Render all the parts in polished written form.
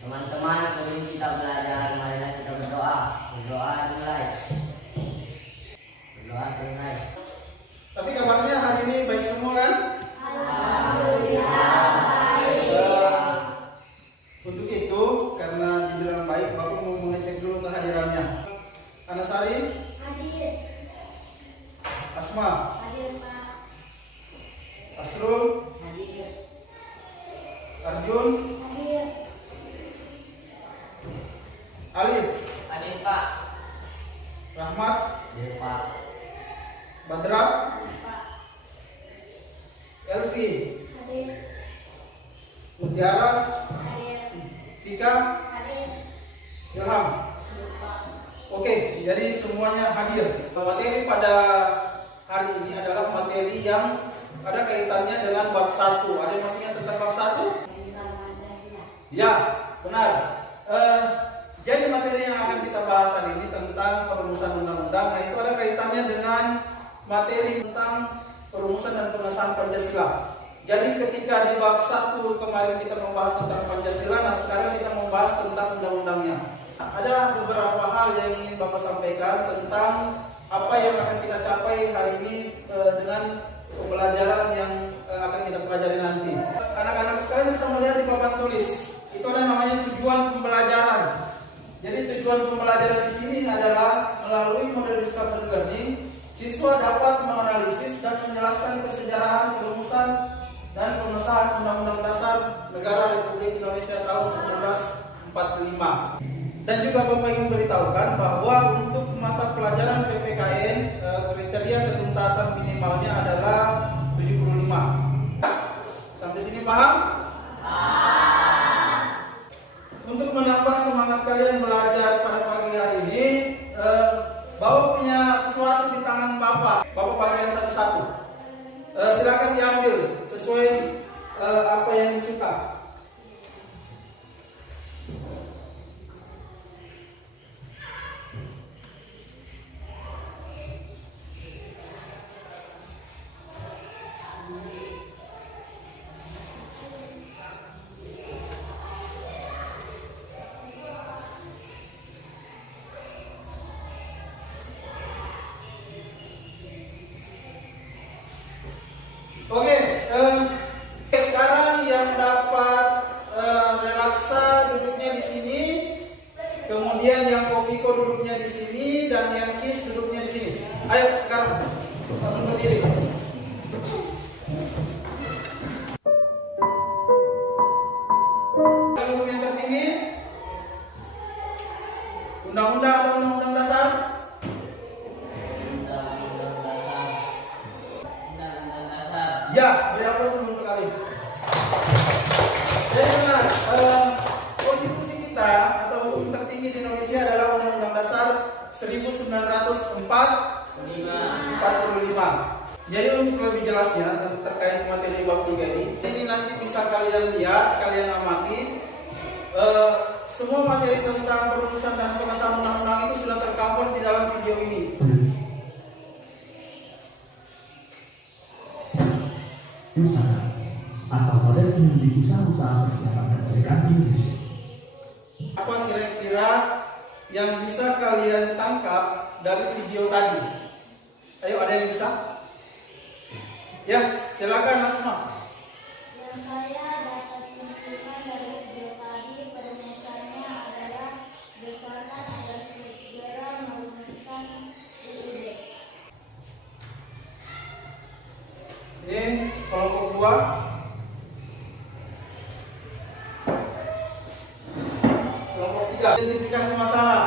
Teman-teman, sebelum kita belajar, marilah kita berdoa. Berdoa dimulai. Berdoa selesai. Tapi kabarnya hari ini baik semua kan? Alhamdulillah baik. Untuk itu, karena dibilang baik, Bapak mau mengecek dulu kehadirannya. Anasari, Hadir. Asma, Hadir Pak. Asrul, Hadir. Arjun, Hadir. Alif, Hadir Pak. Rahmat, Hadir Pak. Badra, Pak. Elvi, Hadir. Mutiara, Hadir. Vika, Hadir. Ilham. Oke, jadi semuanya hadir. Materi pada hari ini adalah materi yang ada kaitannya dengan bab 1. Ada yang masih ingat tentang bab 1? Ya, benar. Jadi materi yang akan kita bahas hari ini tentang perumusan undang-undang. Nah, itu ada kaitannya dengan materi tentang perumusan dan pengesahan Pancasila. Jadi ketika di bab 1 kemarin kita membahas tentang Pancasila, nah sekarang kita membahas tentang undang-undangnya. Ada beberapa hal yang ingin Bapak sampaikan tentang apa yang akan kita capai hari ini dengan pembelajaran yang akan kita pelajari nanti. Anak-anak sekalian bisa melihat di papan tulis. Itu ada namanya tujuan pembelajaran. Jadi tujuan pembelajaran di sini adalah melalui model discovery learning, siswa dapat menganalisis dan menjelaskan kesejarahan perumusan dan pengesahan Undang-Undang Dasar Negara Republik Indonesia tahun 1945. Dan juga Bapak ingin beritahukan bahwa untuk mata pelajaran PPKN kriteria ketuntasan minimalnya adalah 75. Sampai sini paham? Untuk menambah semangat kalian belajar pada pagi hari ini, Bapak punya sesuatu di tangan Bapak. Bapak bagian satu-satu. Silakan diambil sesuai apa yang disuka. Oke, sekarang yang dapat relaksa duduknya di sini, kemudian yang kopiko duduknya di sini, dan yang kis duduknya di sini. Ayo sekarang langsung berdiri. Yang tertinggi, undang-undang atau undang-undang dasar? Ya, beri aplaus dulu untuk kalian. Jadi benar, konstitusi kita atau hukum tertinggi di Indonesia adalah Undang-Undang Dasar 1945. Jadi untuk lebih jelasnya terkait materi bab 3 ini nanti bisa kalian lihat, kalian amati. Semua materi tentang perumusan dan pengesahan undang-undang itu sudah tercover di dalam video ini. Usaha atau model induk usaha-usaha persiapan kemerdekaan Indonesia. Apa kira-kira yang bisa kalian tangkap dari video tadi? Ayo, ada yang bisa? Ya, silakan Asma. Yang saya dapat simpulkan dari video tadi, perumusannya adalah desakan agar segera merumuskan UUD. Ini kelompok 2. Kelompok 3, identifikasi masalah.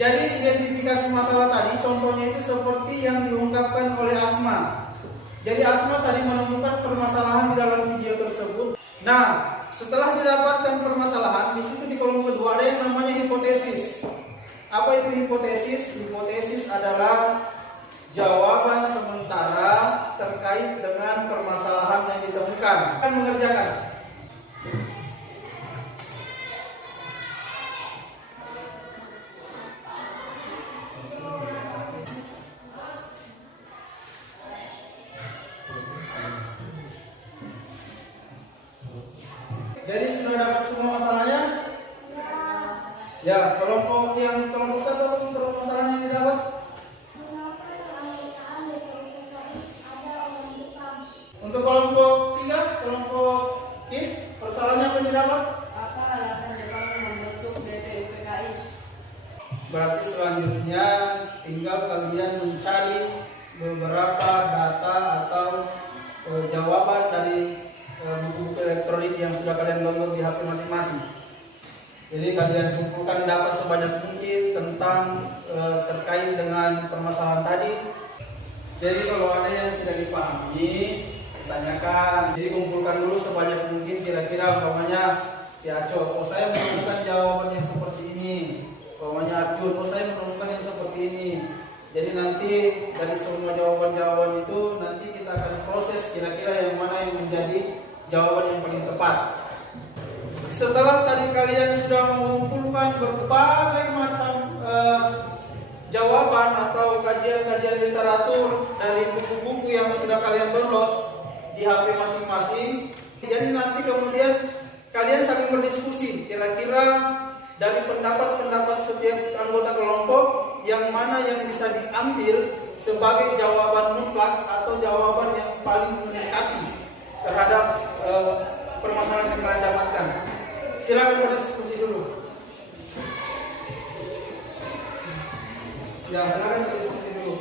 Jadi identifikasi masalah tadi contohnya itu seperti yang diungkapkan oleh Asma. Jadi Asma tadi menemukan permasalahan di dalam video tersebut. Nah, setelah didapatkan permasalahan, di situ di kolom kedua ada yang namanya hipotesis. Apa itu hipotesis? Hipotesis adalah jawaban sementara terkait dengan permasalahan yang ditemukan. Akan mengerjakan. Jadi sudah dapat semua masalahnya? Ya, kelompok satu apa permasalahan yang didapat? Mengapa keanggotaan DPRI ada orang hitam? Untuk kelompok 3, kelompok KIS, permasalahannya apa yang didapat? Apa alasan Jepang membentuk DPRI? Berarti selanjutnya tinggal kalian mencari beberapa data atau jawaban dari buku-buku elektronik yang sudah kalian download di HP masing-masing. Jadi kalian kumpulkan data sebanyak mungkin tentang terkait dengan permasalahan tadi. Jadi kalau ada yang tidak dipahami, tanyakan. Jadi kumpulkan dulu sebanyak mungkin, kira-kira umpamanya si Aco, oh saya menemukan jawaban yang seperti ini. Umpamanya Arjun, oh saya menemukan yang seperti ini. Jadi nanti dari semua jawaban-jawaban itu nanti kita akan proses kira-kira yang mana yang menjadi jawaban yang paling tepat. Setelah tadi kalian sudah mengumpulkan berbagai macam jawaban atau kajian-kajian literatur dari buku-buku yang sudah kalian download di HP masing-masing, jadi nanti kemudian kalian saling berdiskusi kira-kira dari pendapat-pendapat setiap anggota kelompok yang mana yang bisa diambil sebagai jawaban mutlak atau jawaban yang paling mendekati terhadap permasalahan yang kalian dapatkan. Silakan berdiskusi dulu. Ya, silakan berdiskusi dulu.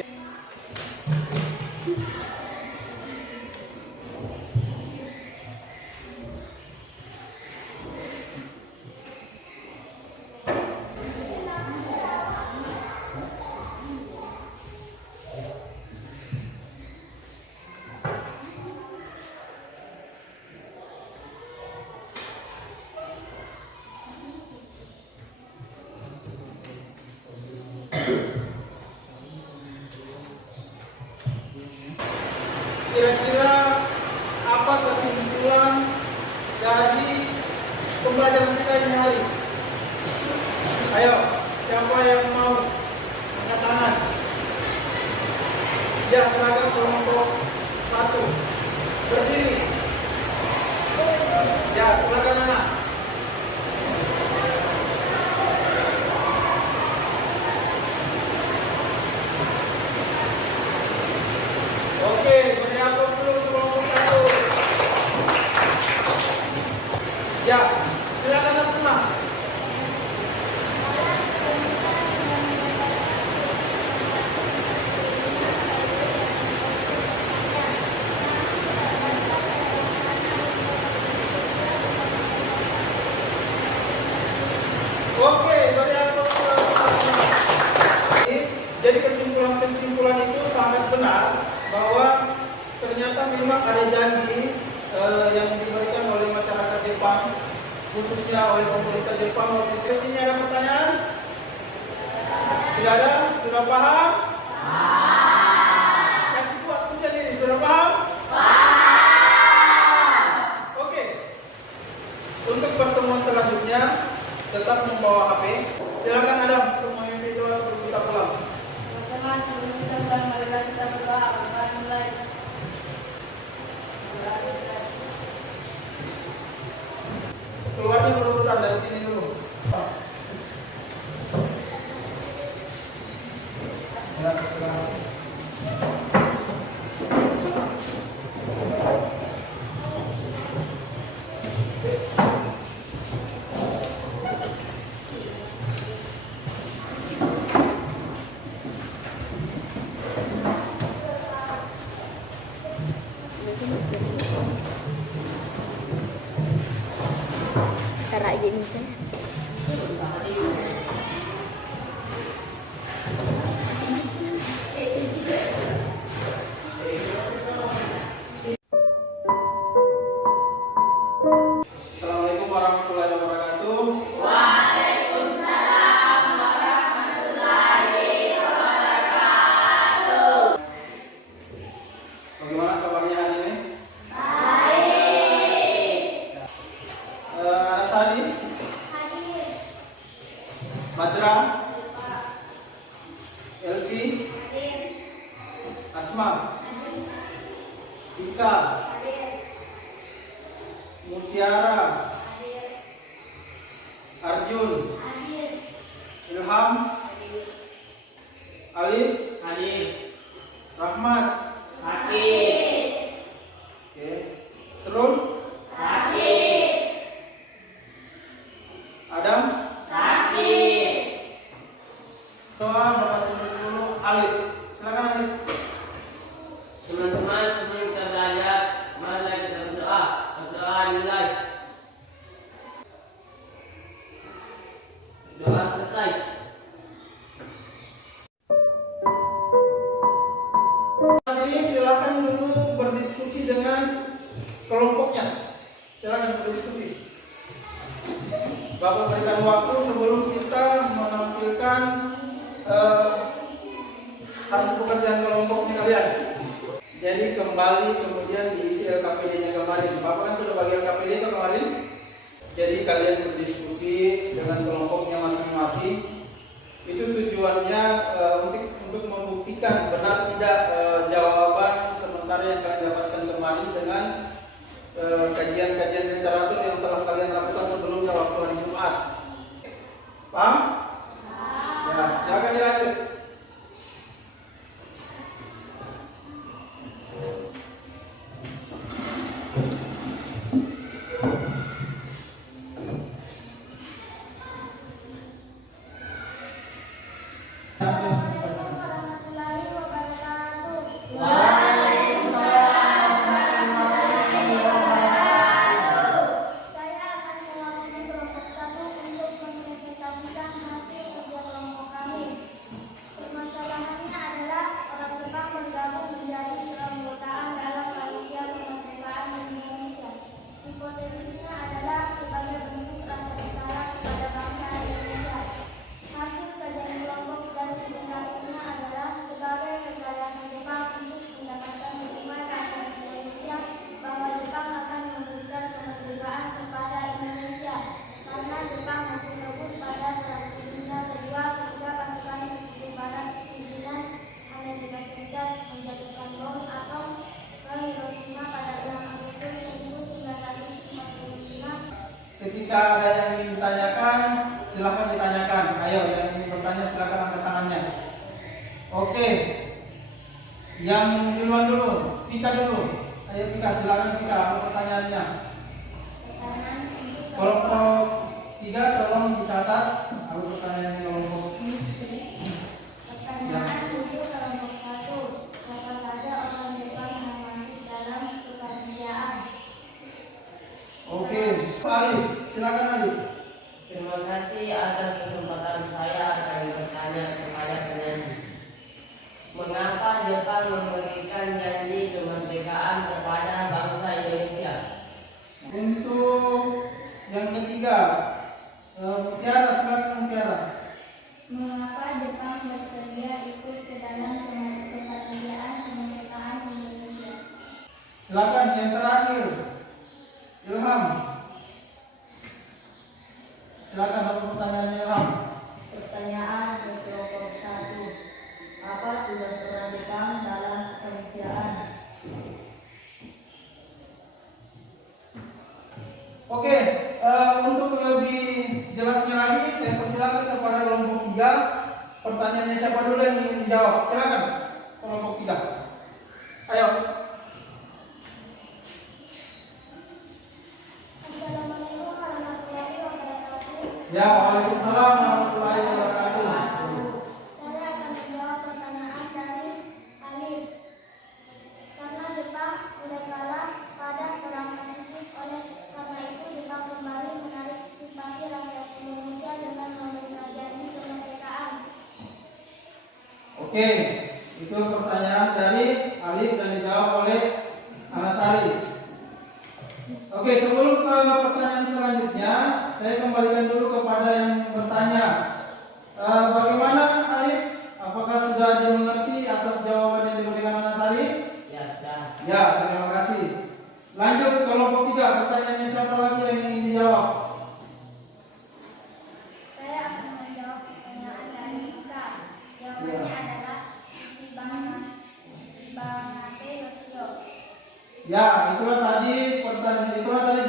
Kira-kira apa kesimpulan dari pembelajaran kita ini hari? Ayo, siapa yang mau angkat tangan? Ya, silakan kelompok 1 berdiri. Ya, silakan anak. Oke, beri aplaus dulu untuk kelompok 1. Ya, silakan Asma. Oke, beri aplaus dulu untuk Asma. Jadi kesimpulan itu sangat benar bahwa ternyata memang ada janji yang diberikan oleh masyarakat Jepang, khususnya oleh pemerintah Jepang. Waktu itu sini ada pertanyaan? Tidak ada? Sudah paham? Kasih kuat hujan ini, sudah paham? Oke. Untuk pertemuan selanjutnya tetap membawa HP. Silakan Adam untuk memimpin doa sebelum kita pulang. Teman-teman, sebelum kita pulang, marilah kita berdoa. Akan mulai. Keluarnya berurutan dari sini dulu. Ya, Kayak gini sih. Assalamualaikum warahmatullahi wabarakatuh. Bagaimana kabarnya hari ini? Baik. Asadi, Badra, Elvi, Asma, Vika, Mutiara, Arjun, Ilham, Alif, Rahmat, oke. Serul, Adam, doa Bapak dulu Alif. Silakan Alif. Teman-teman, sebelum kita belajar, mari kita berdoa. Berdoa dimulai. Doa selesai. Ini silakan dulu berdiskusi dengan kelompoknya. Silakan berdiskusi. Bapak berikan waktu sebelum kita menampilkan hasil pekerjaan kelompoknya kalian. Jadi kembali kemudian diisi LKPD-nya kemarin. Bapak kan sudah bagi LKPD itu kemarin. Jadi kalian berdiskusi dengan kelompoknya masing-masing. Itu tujuannya untuk membuktikan benar tidak jawaban sementara yang kalian dapatkan kemarin dengan kajian-kajian literatur yang telah kalian lakukan sebelumnya waktu hari Jumat. Paham? Ya, silakan dilanjut. Assalamualaikum warahmatullahi wabarakatuh. Saya akan mewakili kelompok 1 untuk mempresentasikan hasil kerja kelompok kami. Permasalahannya adalah orang Jepang bergabung menjadi keanggotaan dalam panitia kemerdekaan Indonesia. Hipotesisnya adalah sebagai bentuk rasa bersalah kepada bangsa Indonesia. Hasil kajian kelompok dan representasinya adalah sebagai rekayasa Jepang untuk mendapatkan dukungan rakyat Indonesia bahwa Jepang akan memberikan kemerdekaan kepada Indonesia karena Jepang berebut pada Perang Dunia Kedua ketika pasukan Sekutu Barat pimpinan Amerika Serikat menjatuhkan bom atom ke Hiroshima pada 6 Agustus 1945. Ketika ada yang ingin ditanyakan, silahkan ditanyakan. Ayo, yang ingin bertanya silahkan angkat tangannya. Oke. Yang duluan dulu, Vika dulu. Ayo Vika, silahkan Vika, apa pertanyaannya? Kelompok 3 tolong dicatat. Apa pertanyaan kelompok? Pertanyaan untuk kelompok 1. Siapa saja orang Jepang yang masuk dalam kepanitiaan? Oke, Alif, silakan Alif. Terima kasih atas kesempatan saya akan bertanya kepada penyanyi. Mengapa Jepang memberikan janji kemerdekaan kepada bangsa Indonesia? Untuk yang ketiga, Mutiara, silakan Mutiara. Mengapa Jepang bersedia ikut ke dalam kepanitiaan kemerdekaan Indonesia? Silakan yang terakhir, Ilham. Silakan apa pertanyaannya Ilham. Pertanyaan ke kelompok 1. Apa tugas orang Jepang dalam kepanitiaan? Oke, untuk lebih jelasnya lagi, saya persilakan kepada kelompok 3. Pertanyaannya siapa dulu yang ingin dijawab? Silakan kelompok 3. Ayo. Assalamualaikum warahmatullahi wabarakatuh. Ya, waalaikumsalam warahmatullahi wabarakatuh. Saya akan menjawab pertanyaan dari Alif. Karena Jepang sudah kalah pada perang Pasifik, oleh karena itu Jepang kembali menarik simpati rakyat Indonesia dengan memberikan janji kemerdekaan. Oke, itu pertanyaan dari Alif dan dijawab oleh Anasari. Oke, sebelum ke pertanyaan selanjutnya, saya kembalikan dulu kepada yang bertanya. Bagaimana Alif? Apakah sudah dimengerti atas jawaban yang diberikan Anasari? Ya, sudah. Ya, terima kasih. Lanjut ke kelompok 3. Pertanyaannya siapa lagi yang ingin dijawab? Saya akan menjawab pertanyaan dari Ika. Jawabannya adalah Ibangase Yoshio. Ya, itulah tadi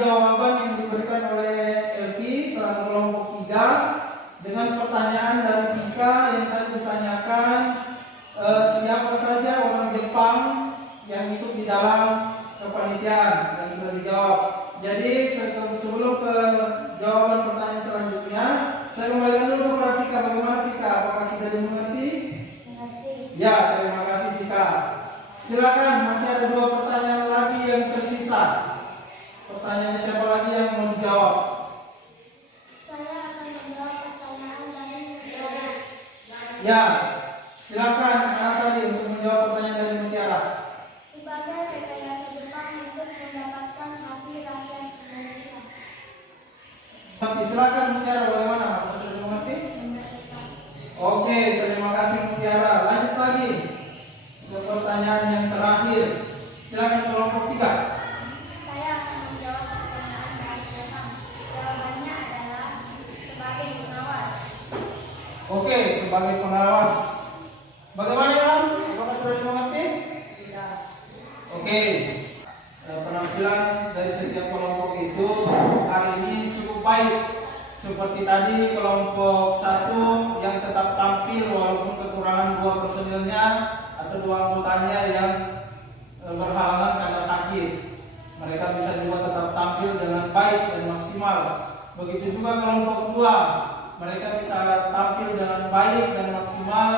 jawaban yang diberikan oleh Elvi selaku kelompok 3 dengan pertanyaan dari jawaban pertanyaan selanjutnya. Saya kembalikan dulu kepada Vika. Bagaimana Vika? Apakah sudah dimengerti? Ya, terima kasih Vika. Silakan, masih ada 2 pertanyaan lagi yang tersisa. Pertanyaannya siapa lagi yang mau dijawab? Saya akan menjawab pertanyaan dari Mutiara. Ya, silakan Anak Sari untuk menjawab pertanyaan dari Mutiara. Sebagai rekayasa Jepang untuk mendapatkan hati rakyat Indonesia. Tapi silakan Mutiara, bagaimana? Apakah sudah dimengerti? Oke, terima kasih Mutiara. Lanjut lagi ke pertanyaan yang terakhir. Silakan kelompok 3. Saya akan menjawab pertanyaan dari Jepang. Jawabannya adalah sebagai pengawas. Oke, sebagai pengawas. Bagaimana Ilham? Apakah sudah dimengerti? Tidak. Oke. Penampilan dari setiap kelompok itu hari ini cukup baik. Seperti tadi kelompok 1 yang tetap tampil walaupun kekurangan 2 personilnya atau 2 anggotanya yang berhalangan karena sakit. Mereka bisa juga tetap tampil dengan baik dan maksimal. Begitu juga kelompok 2, mereka bisa tampil dengan baik dan maksimal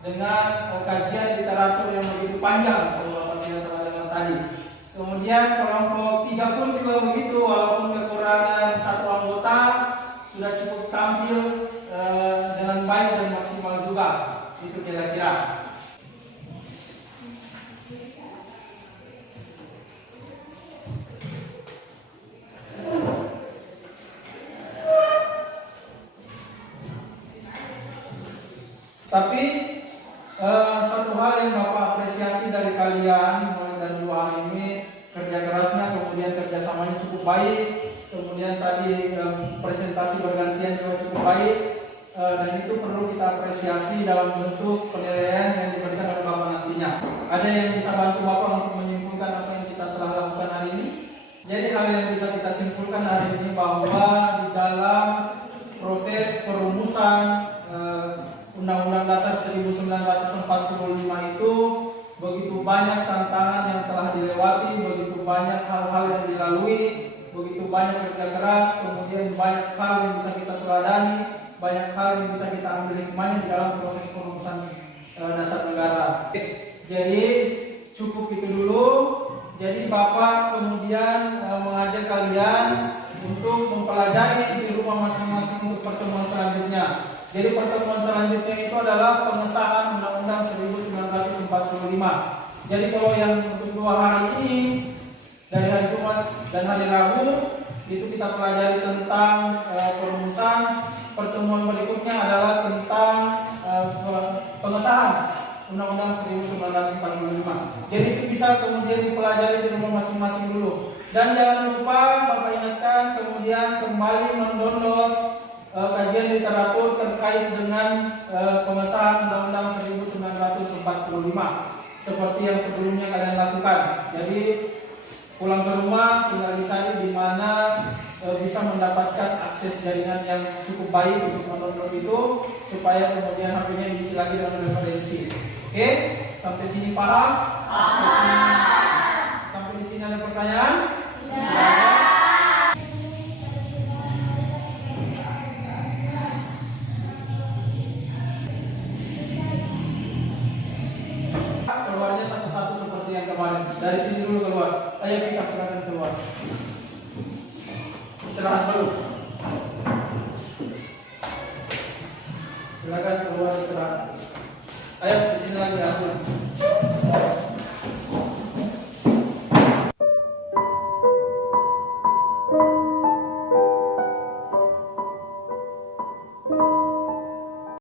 dengan kajian literatur yang begitu panjang kalau Bapak tidak salah dengar tadi. Kemudian kelompok 3 pun juga begitu, walaupun kekurangan 1 anggota sudah cukup tampil dengan baik dan maksimal juga. Itu kira-kira. Tapi satu hal yang Bapak apresiasi dari kalian mulai dari 2 hari ini, kerja kerasnya, kemudian kerjasamanya cukup baik, kemudian tadi presentasi bergantian juga cukup baik, dan itu perlu kita apresiasi dalam bentuk penilaian yang diberikan oleh Bapak nantinya. Ada yang bisa bantu Bapak untuk menyimpulkan apa yang kita telah lakukan hari ini? Jadi hal yang bisa kita simpulkan hari ini bahwa di dalam proses perumusan Undang-Undang Dasar 1945 itu begitu banyak tantangan yang telah dilewati, begitu banyak hal-hal yang dilalui, begitu banyak kerja keras, kemudian banyak hal yang bisa kita teladani, banyak hal yang bisa kita ambil hikmahnya di dalam proses perumusan dasar negara. Jadi cukup itu dulu. Jadi Bapak kemudian mengajak kalian untuk mempelajari di rumah masing-masing untuk pertemuan selanjutnya. Jadi pertemuan selanjutnya itu adalah pengesahan Undang-Undang 1945. Jadi kalau yang untuk 2 hari ini dari hari Jumat dan hari Rabu itu kita pelajari tentang perumusan. Pertemuan berikutnya adalah tentang pengesahan Undang-Undang 1945. Jadi itu bisa kemudian dipelajari di rumah masing-masing dulu. Dan jangan lupa Bapak ingatkan kemudian kembali mendownload kajian literatur terkait dengan pengesahan Undang-Undang 1945 seperti yang sebelumnya kalian lakukan. Jadi pulang ke rumah tinggal dicari di mana bisa mendapatkan akses jaringan yang cukup baik untuk mendownload itu supaya kemudian HP-nya diisi lagi dengan referensi. Oke, sampai sini paham? Sampai di sini ada pertanyaan? Keluarnya satu-satu seperti yang kemarin. Dari sini dulu keluar. Ayo kita silakan keluar. Istirahat dulu. Silakan keluar istirahat. Ayo di sini lagi aku.